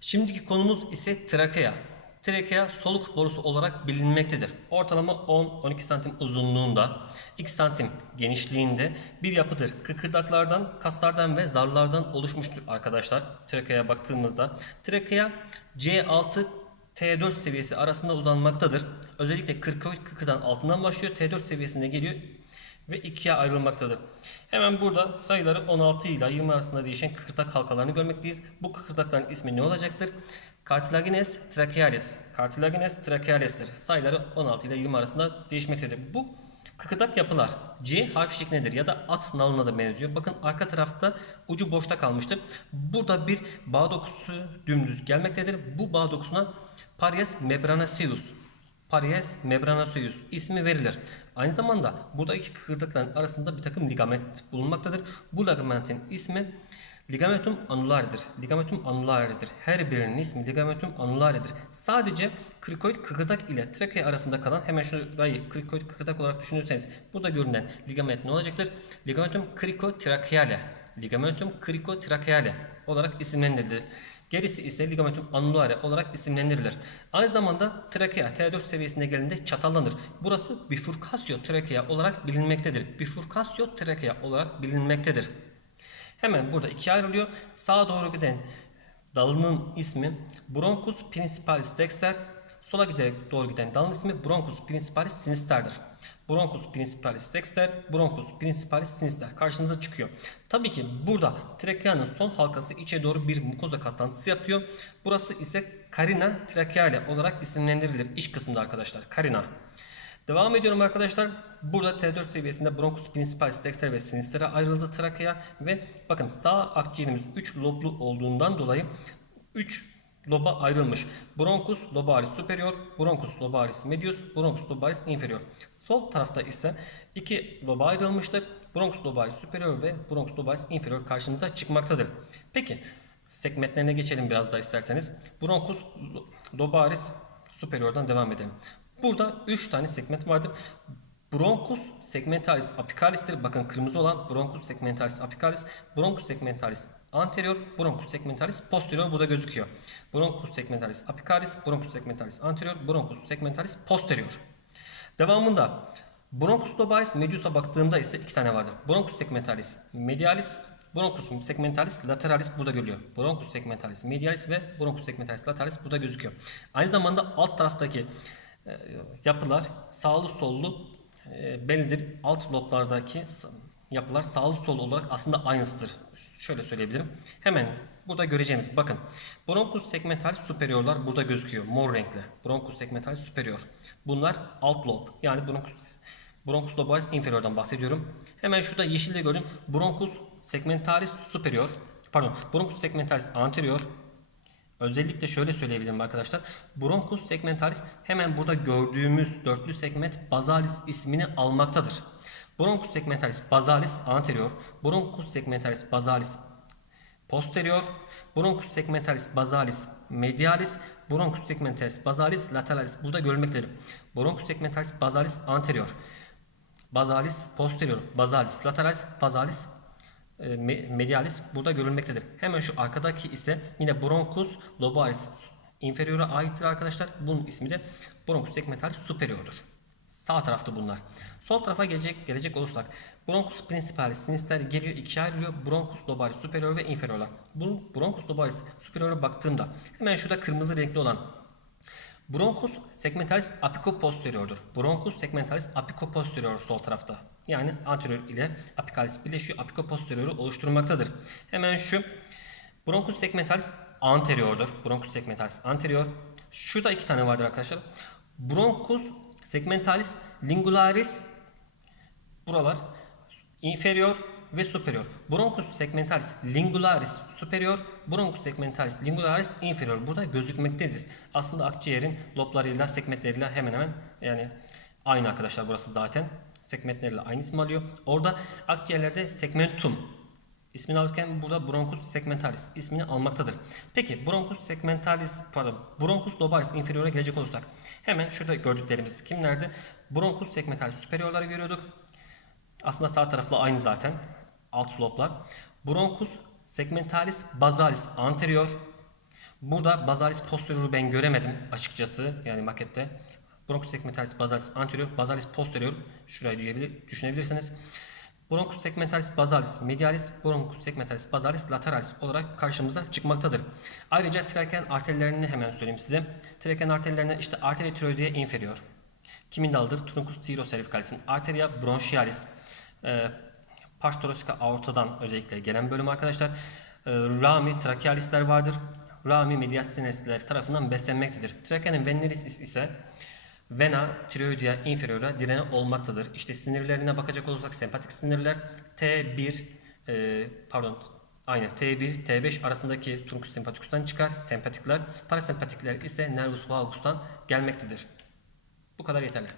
Şimdiki konumuz ise trakea. Trakea soluk borusu olarak bilinmektedir. Ortalama 10-12 santim uzunluğunda, 2 santim genişliğinde bir yapıdır. Kıkırdaklardan, kaslardan ve zarlardan oluşmuştur arkadaşlar. Trakea'ya baktığımızda. Trakea C6 T4 seviyesi arasında uzanmaktadır. Özellikle kırkoid kıkırdan altından başlıyor. T4 seviyesine geliyor ve ikiye ayrılmaktadır. Hemen burada sayıları 16 ile 20 arasında değişen kıkırdak halkalarını görmekteyiz. Bu kıkırdakların ismi ne olacaktır? Cartilaginous trachealis. Cartilaginous trachealis'tir. Sayıları 16 ile 20 arasında değişmektedir. Bu kıkırdak yapılar C harfi şeklindedir ya da at nalına da benziyor. Bakın arka tarafta ucu boşta kalmıştır. Burada bir bağ dokusu dümdüz gelmektedir. Bu bağ dokusuna Paries membranaceus Paries membranaceus ismi verilir. Aynı zamanda burada iki kıkırdakların arasında bir takım ligament bulunmaktadır. Bu ligamentin ismi ligamentum annulare'dir. Ligamentum annulare'dir. Her birinin ismi ligamentum annulare'dir. Sadece krikoid kıkırdak ile trakea arasında kalan hemen şurayı krikoid kıkırdak olarak düşünürseniz burada görünen ligament ne olacaktır? Ligamentum cricotrakheale. Ligamentum cricotrakheale olarak isimlendirilir. Gerisi ise ligamentum annulare olarak isimlendirilir. Aynı zamanda trakea T4 seviyesine gelince çatallanır. Burası bifurkasyo trakea olarak bilinmektedir. Bifurkasyo trakea olarak bilinmektedir. Hemen burada ikiye ayrılıyor. Sağa doğru giden dalının ismi Bronchus principalis dexter. Sola giderek doğru giden dalın ismi Bronchus principalis sinister'dir. Bronchus principalis dexter, Bronchus principalis sinister karşınıza çıkıyor. Tabii ki burada trakeanın son halkası içe doğru bir mukoza katlantısı yapıyor. Burası ise carina tracheale olarak isimlendirilir iç kısımda arkadaşlar. Carina. Devam ediyorum arkadaşlar. Burada T4 seviyesinde bronchus principalis dexter ve sinister'e ayrıldı trakea ve bakın sağ akciğerimiz 3 loblu olduğundan dolayı 3 loba ayrılmış. Bronchus lobaris superior, bronchus lobaris medius, bronchus lobaris inferior. Sol tarafta ise iki loba ayrılmıştır. Bronchus lobaris superior ve bronchus lobaris inferior karşımıza çıkmaktadır. Peki segmentlerine geçelim biraz daha isterseniz. Bronchus lobaris superior'dan devam edelim. Burada 3 tane segment vardır. Bronchus segmentalis apicalis'tir. Bakın kırmızı olan Bronchus segmentalis apicalis, Bronchus segmentalis anterior, Bronchus segmentalis posterior burada gözüküyor. Bronchus segmentalis apicalis, Bronchus segmentalis anterior, Bronchus segmentalis posterior. Devamında Bronchus lobaris medius'a baktığımda ise iki tane vardır. Bronchus segmentalis medialis, Bronchus segmentalis lateralis burada görülüyor. Bronchus segmentalis medialis ve Bronchus segmentalis lateralis burada gözüküyor. Aynı zamanda alt taraftaki e, yapılar sağlı sollu e, bellidir. Alt loblardaki yapılar sağlı sollu olarak aslında aynısıdır. Şöyle söyleyebilirim. Hemen burada göreceğimiz bakın. Bronchus segmentalis superiorlar burada gözüküyor. Mor renkli. Bronchus segmentalis superior. Bunlar alt lob. Yani bronchus Bronchus lobaris inferior'dan bahsediyorum. Hemen şurada yeşilde gördüm. Bronchus segmentalis superior. Pardon. Bronchus segmentalis anterior. Özellikle şöyle söyleyebilirim arkadaşlar. Bronchus segmentalis hemen burada gördüğümüz dörtlü segment basalis ismini almaktadır. Bronchus segmentalis basalis anterior, Bronchus segmentalis basalis posterior, Bronchus segmentalis basalis medialis, Bronchus segmentalis basalis lateralis burada görülmektedir. Bronchus segmentalis basalis anterior, basalis posterior, basalis lateralis, basalis e, me- medialis burada görülmektedir. Hemen şu arkadaki ise yine bronchus lobaris inferior'a aittir arkadaşlar. Bunun ismi de bronchus segmentalis superior'dur. Sağ tarafta bunlar. Sol tarafa gelecek gelecek olursak bronchus principalis sinister geliyor ikiye ayrılıyor. Bronchus lobaris superior ve inferior'lar. Bu bronchus lobaris superior'a baktığımda hemen şurada kırmızı renkli olan Bronchus segmentalis apicoposterior'dur. Bronchus segmentalis apicoposterior sol tarafta. Yani anterior ile apicalis birleşiyor. Apicoposterior'u oluşturmaktadır. Hemen şu Bronchus segmentalis anterior'dur. Bronchus segmentalis anterior. Şurada iki tane vardır arkadaşlar. Bronchus segmentalis lingularis buralar inferior ve superior. Bronchus segmentalis lingularis superior, Bronchus segmentalis lingularis inferior burada gözükmektedir. Aslında akciğerin loblarıyla, segmentleriyle hemen hemen yani aynı arkadaşlar burası zaten. Segmentleriyle aynı ismi alıyor. Orada akciğerlerde segmentum ismini alırken burada Bronchus segmentalis ismini almaktadır. Peki Bronchus segmentalis pardon Bronchus lobaris inferior'a gelecek olursak hemen şurada gördüklerimiz kimlerdi? Bronchus segmentalis superior'ları görüyorduk. Aslında sağ tarafla aynı zaten. Alt loblar. Bronchus segmentalis basalis anterior. Burada bazalis posterior'u ben göremedim açıkçası yani makette. Bronchus segmentalis bazalis anterior, bazalis posterior şurayı düşünebilirsiniz. Bronchus segmentalis bazalis medialis, bronchus segmentalis bazalis lateralis olarak karşımıza çıkmaktadır. Ayrıca trakean arterlerini hemen söyleyeyim size. Trakean arterlerine işte arteria tiroidea inferior. Kimin dalıdır? Truncus tirocervicalis'in arteria bronchialis. E, pars thoracica aortadan özellikle gelen bölüm arkadaşlar. E, rami trachealisler vardır. Rami mediastinesler tarafından beslenmektedir. Trachea'nın veneris ise vena tiroidea inferior'a direne olmaktadır. İşte sinirlerine bakacak olursak sempatik sinirler T1 e, pardon aynen T1 T5 arasındaki truncus sympathicus'tan çıkar. Sempatikler, parasempatikler ise nervus vagus'tan gelmektedir. Bu kadar yeterli.